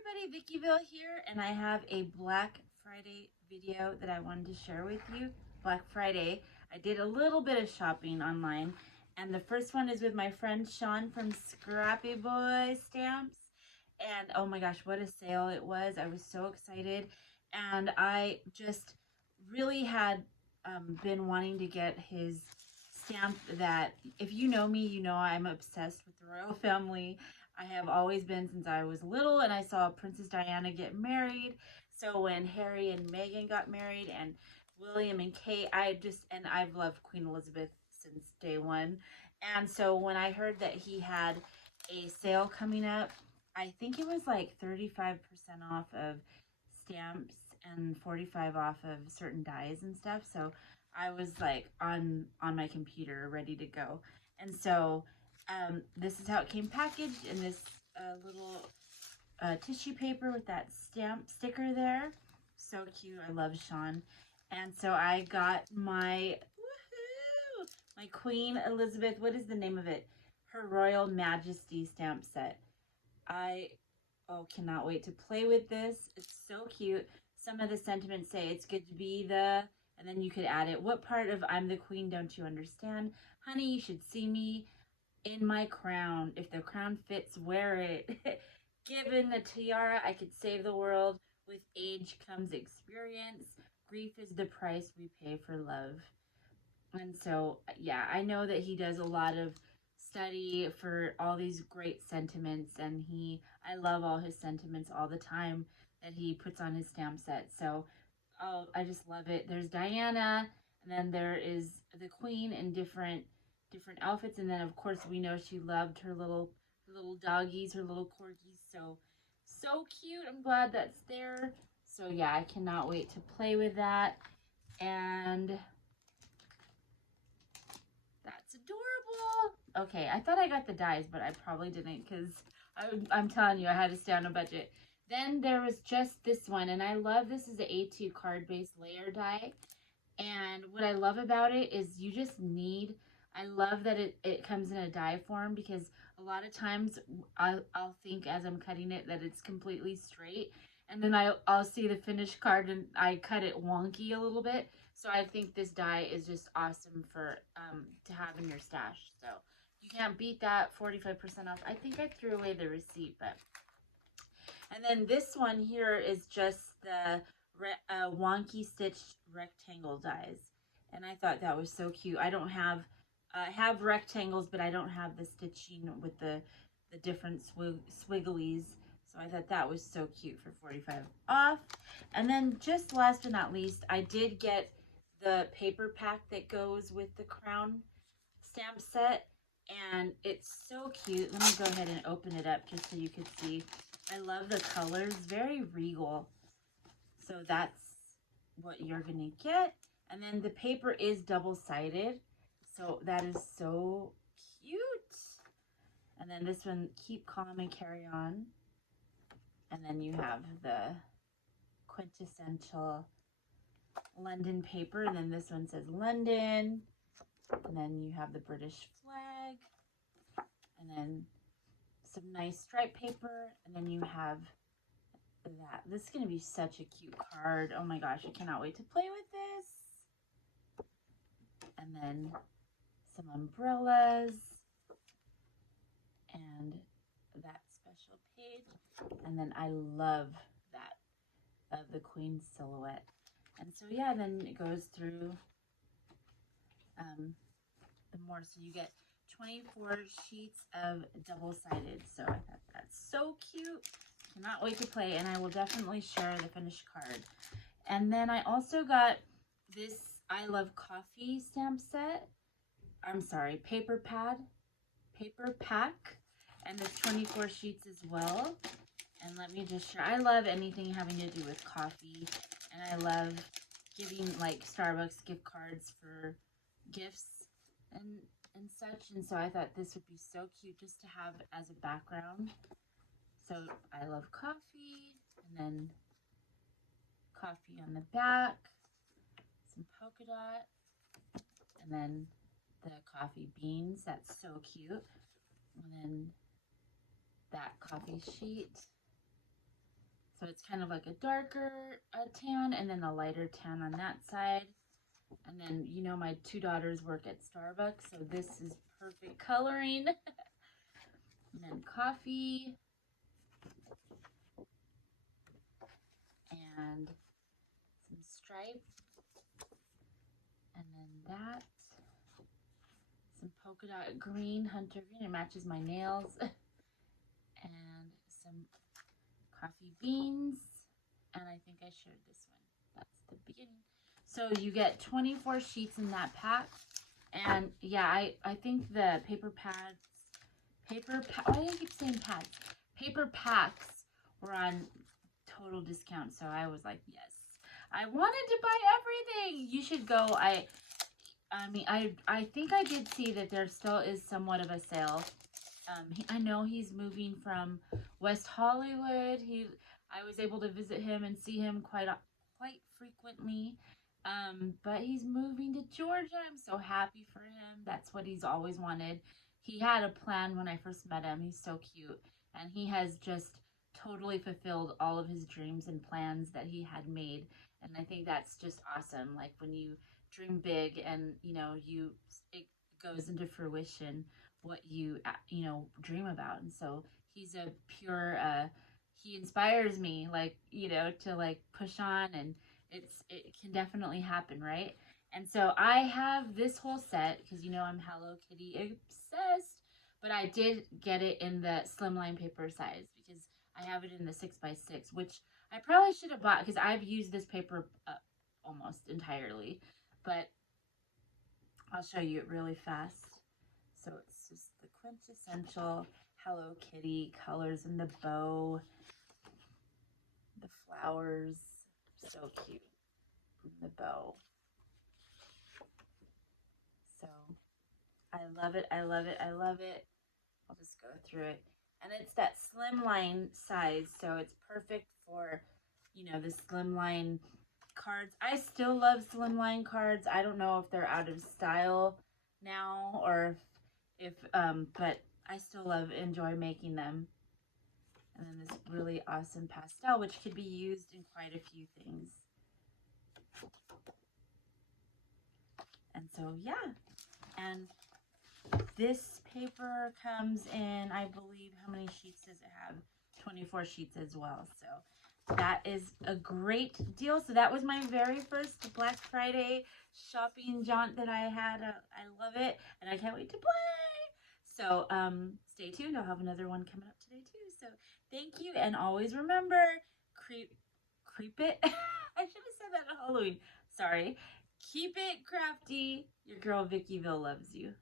everybody, Vickyville here, and I have a Black Friday video that I wanted to share with you. Black Friday, I did a little bit of shopping online, and the first one is with my friend Sean from Scrappy Boy Stamps. And oh my gosh, what a sale it was. I was so excited, and I just really had been wanting to get his stamp that, if you know me, you know I'm obsessed with the royal family. I have always been since I was little, and I saw Princess Diana get married. So when Harry and Meghan got married, and William and Kate, I've loved Queen Elizabeth since day one. And so when I heard that he had a sale coming up, I think it was like 35% off of stamps and 45 off of certain dyes and stuff. So I was like on my computer ready to go. And so this is how it came packaged in this little tissue paper with that stamp sticker there. So cute. I love Sean. And so I got my my Queen Elizabeth, what is the name of it? Her Royal Majesty stamp set. I cannot wait to play with this. It's so cute. Some of the sentiments say it's good to be the, and then you could add it. What part of I'm the queen don't you understand? Honey, you should see me in my crown. If the crown fits, wear it. Given the tiara, I could save the world. With age comes experience. Grief is the price we pay for love. And so, yeah, I know that he does a lot of study for all these great sentiments, and I love all his sentiments all the time that he puts on his stamp set. So, I just love it. There's Diana, and then there is the Queen in different outfits, and then of course we know she loved her little doggies, her little corgis. So cute. I'm glad that's there. So yeah, I cannot wait to play with that. And that's adorable. Okay, I thought I got the dies, but I probably didn't, because I'm telling you, I had to stay on a budget. Then there was just this one, and I love this is the A2 card-based layer die. And what I love about it is I love that it comes in a die form, because a lot of times I'll think as I'm cutting it that it's completely straight. And then I'll see the finished card and I cut it wonky a little bit. So I think this die is just awesome for to have in your stash. So you can't beat that. 45% off. I think I threw away the receipt, but. And then this one here is just the wonky stitched rectangle dies. And I thought that was so cute. I have rectangles, but I don't have the stitching with the different swigglies. So I thought that was so cute for 45 off. And then just last but not least, I did get the paper pack that goes with the crown stamp set. And it's so cute. Let me go ahead and open it up just so you can see. I love the colors, very regal. So that's what you're gonna get. And then the paper is double-sided. So that is so cute. And then this one, keep calm and carry on. And then you have the quintessential London paper. And then this one says London. And then you have the British flag. And then some nice stripe paper, and then you have that. This is going to be such a cute card. Oh my gosh, I cannot wait to play with this. And then some umbrellas, and that special page. And then I love that of the Queen silhouette. And so yeah, then it goes through the more, so you get 24 sheets of double-sided. So I thought that's so cute. Cannot wait to play, and I will definitely share the finished card. And then I also got this I Love Coffee stamp set. I'm sorry, paper pack. And there's 24 sheets as well. And let me just share. I love anything having to do with coffee. And I love giving like Starbucks gift cards for gifts and such, and so I thought this would be so cute just to have as a background. So I love coffee, and then coffee on the back, some polka dot, and then the coffee beans. That's so cute. And then that coffee sheet, So it's kind of like a darker tan and then a lighter tan on that side. And then, you know, my two daughters work at Starbucks, so this is perfect coloring. And then coffee. And some stripe. And then that. Some polka dot green, hunter green. It matches my nails. And some coffee beans. And I think I shared this one. That's the beginning. So you get 24 sheets in that pack. And yeah, I think the why do I keep saying pads? Paper packs were on total discount. So I was like, yes, I wanted to buy everything. You should go. I mean, I think I did see that there still is somewhat of a sale. I know he's moving from West Hollywood. I was able to visit him and see him quite frequently. But he's moving to Georgia. I'm so happy for him. That's what he's always wanted. He had a plan when I first met him. He's so cute. And he has just totally fulfilled all of his dreams and plans that he had made. And I think that's just awesome. Like when you dream big and, you know, it goes into fruition what you dream about. And so he's a pure, he inspires me, like, you know, to like push on, and it can definitely happen, right? And so I have this whole set because, you know, I'm Hello Kitty obsessed, but I did get it in the slimline paper size because I have it in the 6x6, which I probably should have bought because I've used this paper almost entirely, but I'll show you it really fast. So it's just the quintessential Hello Kitty colors in the bow, the flowers, so cute in the bow. So I love it, I love it, I love it. I'll just go through it. And it's that slimline size, so it's perfect for, you know, the slimline cards. I still love slimline cards. I don't know if they're out of style now or if but I still enjoy making them. And then this really awesome pastel, which could be used in quite a few things. And so, yeah. And this paper comes in, I believe, how many sheets does it have? 24 sheets as well. So that is a great deal. So that was my very first Black Friday shopping jaunt that I had. I love it, and I can't wait to play. So stay tuned. I'll have another one coming up today too. So thank you, and always remember, creep it. I should have said that on Halloween. Sorry. Keep it crafty. Your girl Vickyville loves you.